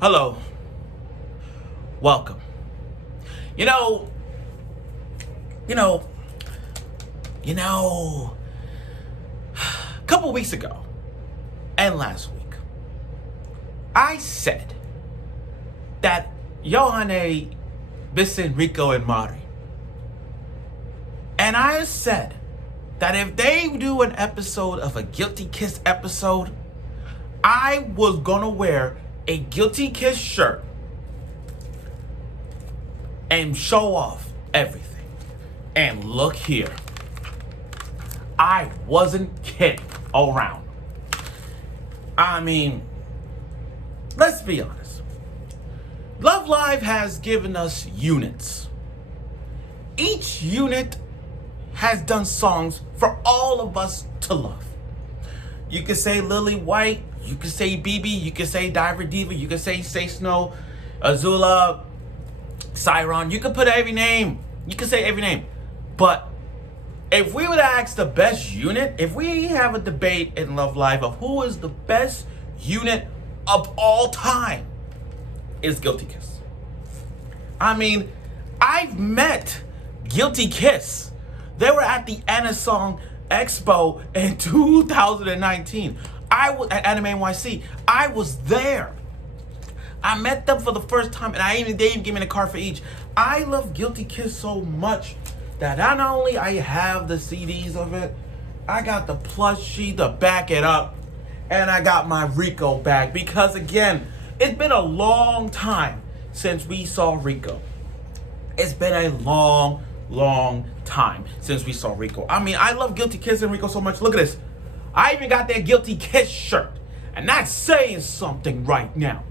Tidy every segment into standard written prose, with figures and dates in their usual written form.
Hello. Welcome. You know, you know, a couple weeks ago and last week, I said that Johanne, Vincent, Rico, and Mari. And I said that if they do an episode of a Guilty Kiss episode, I was gonna wear a Guilty Kiss shirt and show off everything. And look here. I wasn't kidding around. I mean, let's be honest. Love Live has given us units. Each unit has done songs for all of us to love. You could say Lily White, you could say BB, you could say Diver Diva, you could say Say Snow, Azula, Siron, you could put every name. You could say every name. But if we would ask the best unit, if we have a debate in Love Live of who is the best unit of all time, it's Guilty Kiss. I mean, I've met Guilty Kiss. They were at the Anna Song Expo in 2019. I was at Anime NYC. I was there. I met them for the first time, and they even gave me the card for each. I love Guilty Kiss so much that not only I have the CDs of it, I got the plushie to back it up, and I got my Rico bag because again, it's been a long time since we saw Rico. It's been a long time since we saw Rico. I mean, I love Guilty Kiss and Rico so much. Look at this. I even got that Guilty Kiss shirt, and that's saying something right now.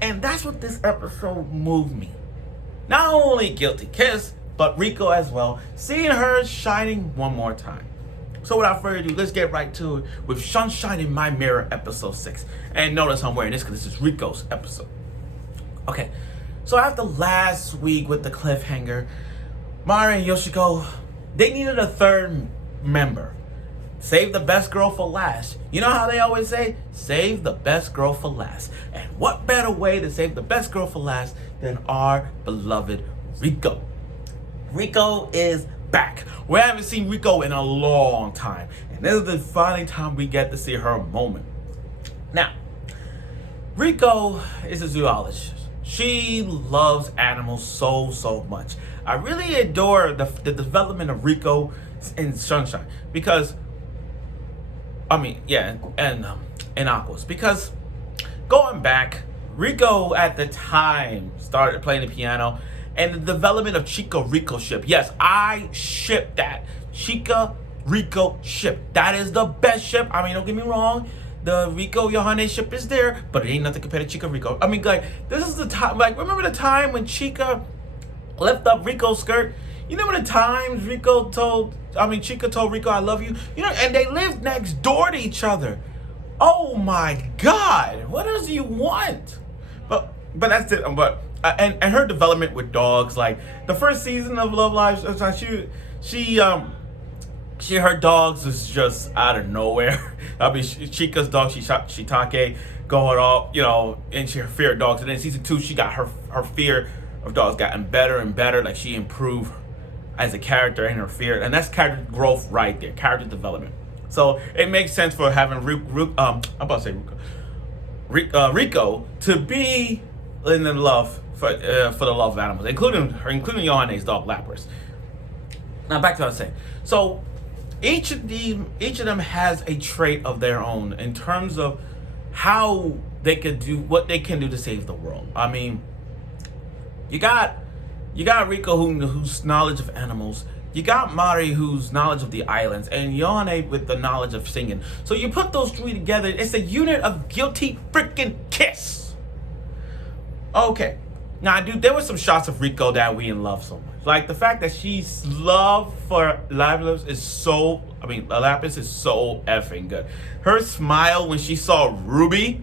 And that's what this episode moved me. Not only Guilty Kiss, but Rico as well. Seeing her shining one more time. So without further ado, let's get right to it with Sunshine in My Mirror, episode 6. And notice I'm wearing this because this is Rico's episode. Okay, so after last week with the cliffhanger, Mari and Yoshiko, they needed a third member. Save the best girl for last. You know how they always say? Save the best girl for last. And what better way to save the best girl for last than our beloved Rico? Rico is back. We haven't seen Rico in a long time. And this is the final time we get to see her moment. Now, Rico is a zoologist. She loves animals so much. I really adore the development of Rico in Sunshine because and Aquas. Because going back, Rico at the time started playing the piano, and the development of Chica Rico ship. Yes, I ship that. Chica Rico ship. That is the best ship. I mean, don't get me wrong. The Rico Johanne ship is there, but it ain't nothing compared to Chica Rico. I mean, like, this is the time. Like, remember the time when Chica lift up Rico's skirt? You remember the times Chica told Rico, I love you? You know, and they lived next door to each other. Oh my God, what else do you want? But that's it. But and her development with dogs, like the first season of Love Live, her dogs is just out of nowhere. I mean, Chica's dog, Shitake, going off, and her fear of dogs. And then season 2, she got her fear of dogs gotten better and better. Like she improved as a character and her fear, and that's character growth right there, character development. So it makes sense for having Rico to be in the love for the love of animals, including Johanne's dog Lapras. Now back to what I was saying. So each of them has a trait of their own in terms of how they could do what they can do to save the world. I mean, you got Rico whose knowledge of animals. You got Mari whose knowledge of the islands, and Johanne with the knowledge of singing. So you put those three together, it's a unit of Guilty freaking Kiss. Okay, now there were some shots of Rico that we love so much. Like the fact that she's love for Lapis is so effing good. Her smile when she saw Ruby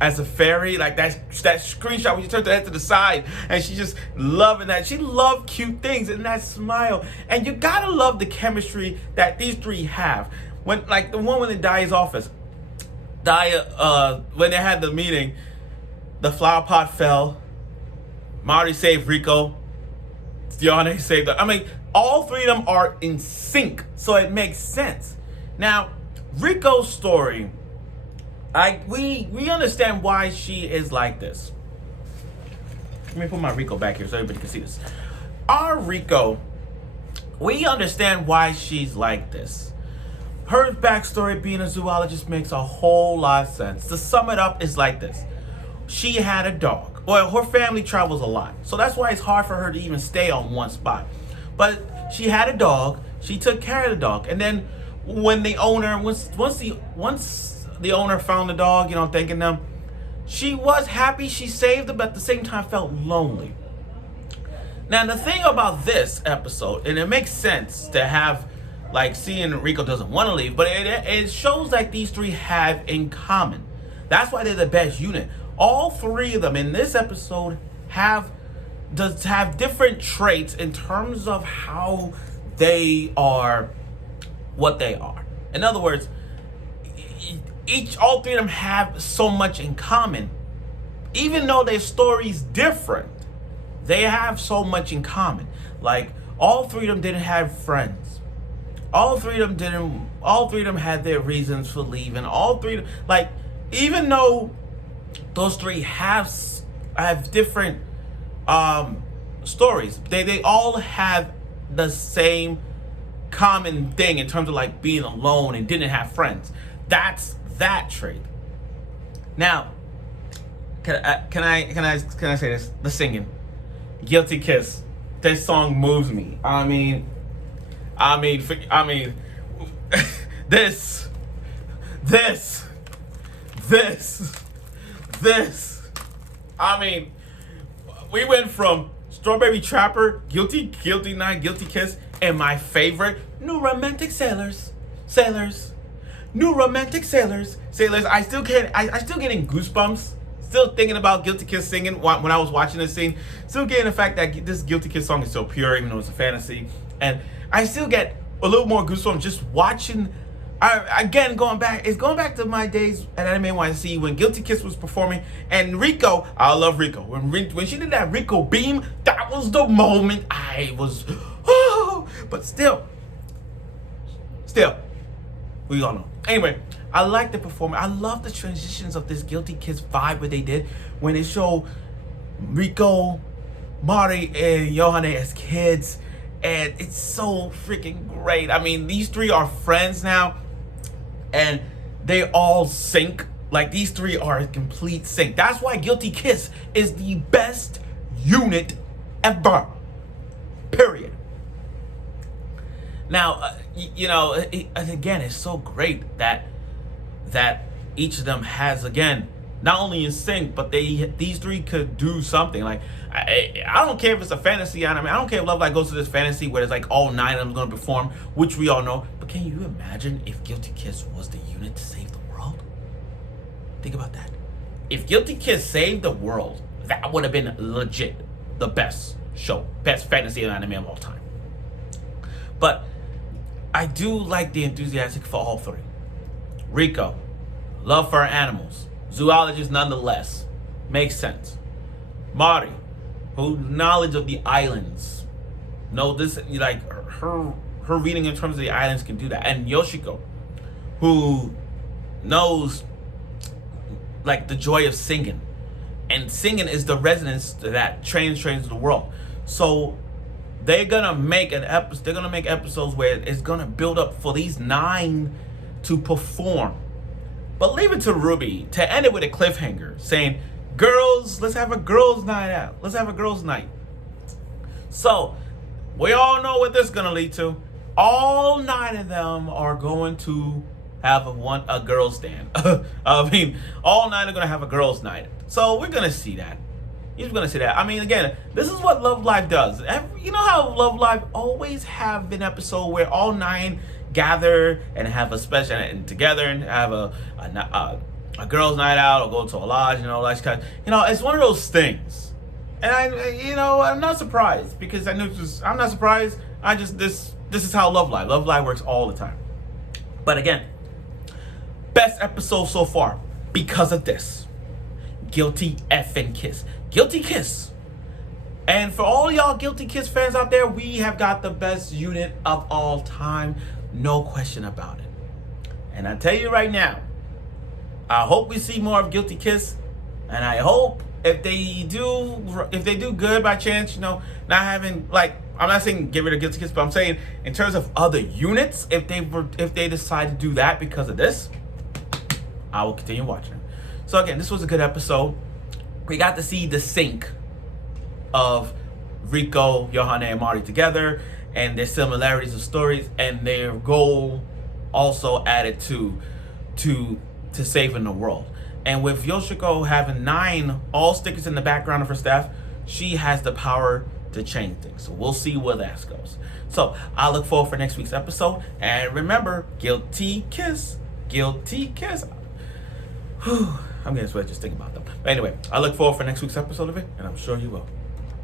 as a fairy, like that screenshot when she turned her head to the side and she just loving that. She loved cute things and that smile. And you gotta love the chemistry that these three have. When, like the one when in Daya's office, Daya, when they had the meeting, The flower pot fell. Marty saved Rico. Yone saved her. I mean, all three of them are in sync, so it makes sense. Now, Rico's story, we understand why she is like this. Let me put my Rico back here so everybody can see this. Our Rico, we understand why she's like this. Her backstory being a zoologist makes a whole lot of sense. To sum it up, is like this. She had a dog. Well, her family travels a lot, so that's why it's hard for her to even stay on one spot. But she had a dog. She took care of the dog, and then when the owner, once the owner found the dog, you know, thanking them, she was happy. She saved him, but at the same time felt lonely. Now, the thing about this episode, and it makes sense to have, like, seeing Rico doesn't want to leave, but it shows like these three have in common. That's why they're the best unit. All three of them in this episode have different traits in terms of how they are what they are. In other words, all three of them have so much in common. Even though their story's different, they have so much in common. Like, all three of them didn't have friends. All three of them had their reasons for leaving. All three of them, like, even though those three have different stories, they all have the same common thing in terms of like being alone and didn't have friends. That's that trait. Now, can I say this? The singing, "Guilty Kiss." This song moves me. I mean, this. I mean, we went from Strawberry Trapper, Guilty Night, Guilty Kiss, and my favorite, New Romantic Sailors. New Romantic Sailors. I still getting goosebumps. Still thinking about Guilty Kiss singing when I was watching this scene. Still getting the fact that this Guilty Kiss song is so pure, even though it's a fantasy. And I still get a little more goosebumps just watching. Going back to my days at Anime NYC when Guilty Kiss was performing, and Rico, I love Rico. When she did that Rico beam, that was the moment I was, but still, we all know. Anyway, I like the performance. I love the transitions of this Guilty Kiss vibe what they did when they show Rico, Mari, and Yohane as kids, and it's so freaking great. I mean, these three are friends now, and they all sync. Like, these three are a complete sync. That's why Guilty Kiss is the best unit ever. Period. Now, again, it's so great that each of them has, again, not only in sync, but these three could do something. Like, I don't care if it's a fantasy anime. I don't care if Love Live goes to this fantasy where there's like all 9 of them going to perform, which we all know. But can you imagine if Guilty Kiss was the unit to save the world? Think about that. If Guilty Kiss saved the world, that would have been legit the best fantasy anime of all time. But I do like the enthusiastic for all three. Rico, love for animals, zoologist nonetheless, makes sense. Mari, who knowledge of the islands, know this, like her reading in terms of the islands can do that. And Yoshiko, who knows like the joy of singing, and singing is the resonance that trains the world. So they're gonna make episodes where it's gonna build up for these 9 to perform. But leave it to Ruby to end it with a cliffhanger saying, "Girls, let's have a girls' night out. Let's have a girls' night." So we all know what this is gonna lead to. All 9 of them are going to have a girls' stand. I mean, all 9 are gonna have a girls' night. So we're gonna see that. You're gonna see that. I mean, again, this is what Love Live does. You know how Love Live always have an episode where all 9 gather and have a special and together and have a girls' night out or go to a lodge, it's one of those things. And I'm not surprised because I'm not surprised. This is how Love Live works all the time. But again, best episode so far because of this. Guilty effing Kiss. Guilty Kiss. And for all y'all Guilty Kiss fans out there, we have got the best unit of all time. No question about it. And I tell you right now, I hope we see more of Guilty Kiss. And I hope if they do good by chance, not having, like, I'm not saying get rid of Guilty Kiss, but I'm saying in terms of other units, if they decide to do that because of this, I will continue watching. So again, this was a good episode. We got to see the sync of Rico, Johanna, and Marty together, and their similarities of stories, and their goal also added to saving the world. And with Yoshiko having 9 all stickers in the background of her staff, she has the power to change things. So we'll see where that goes. So I look forward for next week's episode. And remember, Guilty Kiss. Guilty Kiss. Whew, I'm getting sweaty just thinking about them. But anyway, I look forward for next week's episode of it, and I'm sure you will.